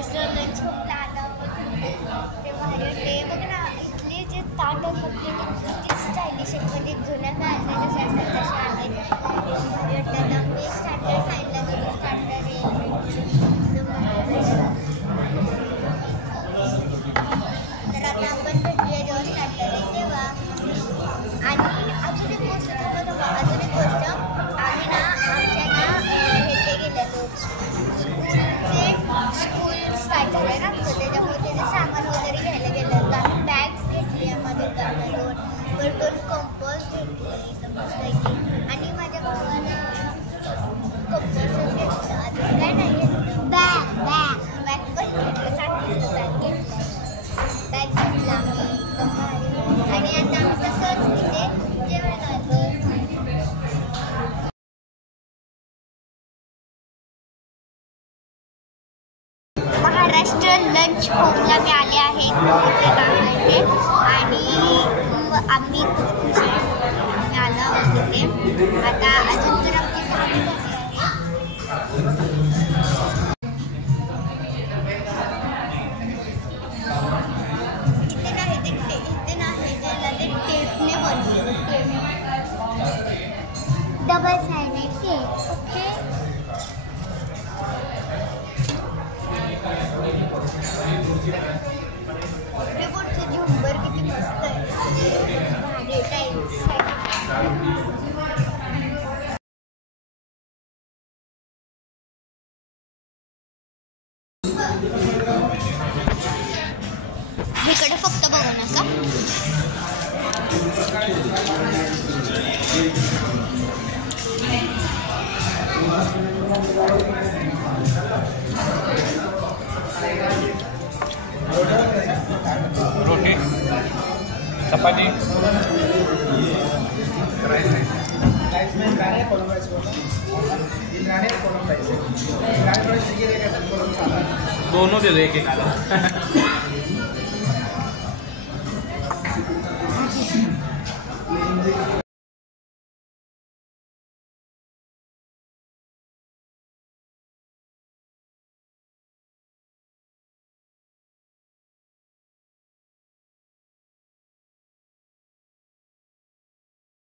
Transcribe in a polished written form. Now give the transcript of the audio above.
Maharashtra lunch खूप लहान ते भारी वाटते बघ ना. इथले जे ताट किती स्टायलिश आहेत म्हणजे जुन्या काळातले जसे असतात तसे आहेत. भारी वाटतं. मी स्टार्टर साईडला दोन स्टार्टर तर आता आपण भेटूया जेव्हा स्टार्टर आहे तेव्हा. आणि अजून एक गोष्ट अजून एक गोष्ट आम्ही ना आमच्या ना हे गेलेलो स्कूल स्टार्ट झालं ना तर त्याच्यामुळे त्याचे सामान वगैरे घ्यायला गेलं. आम्ही बॅग्स घेतली आम्हाला दोन कंपोज घेतली तर मस्त. आणि माझ्या भावाला कंपोजच घेतलं. अजून काय नाही घेतलं. बॅग पण घेतलं. सांगितलं बॅग घेतला आम्ही. आणि आता आम्ही तसंच तिथे जेवण आलो. महाराष्ट्र लंच होमला मी आले आहे आणि आम्ही आलो होते. आता अजून तर आमची झाली आहे. इथे नाही ज्याला ते टेपने बनवलं. डबल साईड आहे टेप. ओके पुढचं झुंबर किती मस्त आहे. भारी टाईल्स इकडे फक्त बघू नका. रोटी चपाती दोनों दे दो एक एक आला.